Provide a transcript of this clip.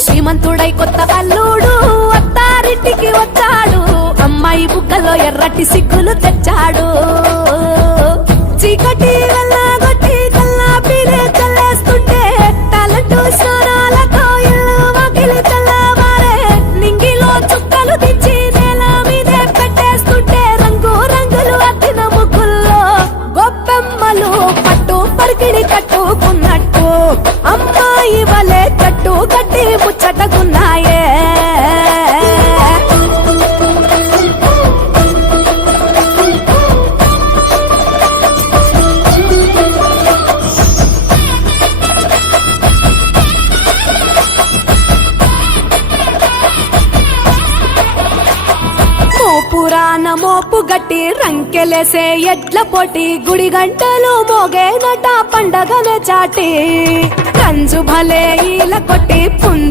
శ్రీమంతుడై కొత్త అల్లుడు అత్తారింటికి వచ్చాడు, అమ్మాయి బుగ్గలో ఎర్రటి సిగ్గులు తెచ్చాడు. చీకటి వెళ్ళగొట్టి కల్లాపినే చల్లేస్తుంటే టాలెంట్ స్వరాలతో ఇల్లు వాకిలి తెల్లవారే, నింగిలో చుక్కలు దించి నేల మీదే పెట్టేస్తుంటే రంగు రంగులు అద్దిన ముగ్గుల్లో గొప్పెమ్మలు పట్టు పరికిణి కట్టుకున్నట్టు అమ్మాయి వలే కట్టు కట్టి ముచ్చటకున్నాయే. పురాణ మోపు గట్టి రంకెలేసే ఎడ్ల పోటీ, గుడి గంటలు మోగేనట పండగనే చాటి, కంజు భలే ఈల కొట్టి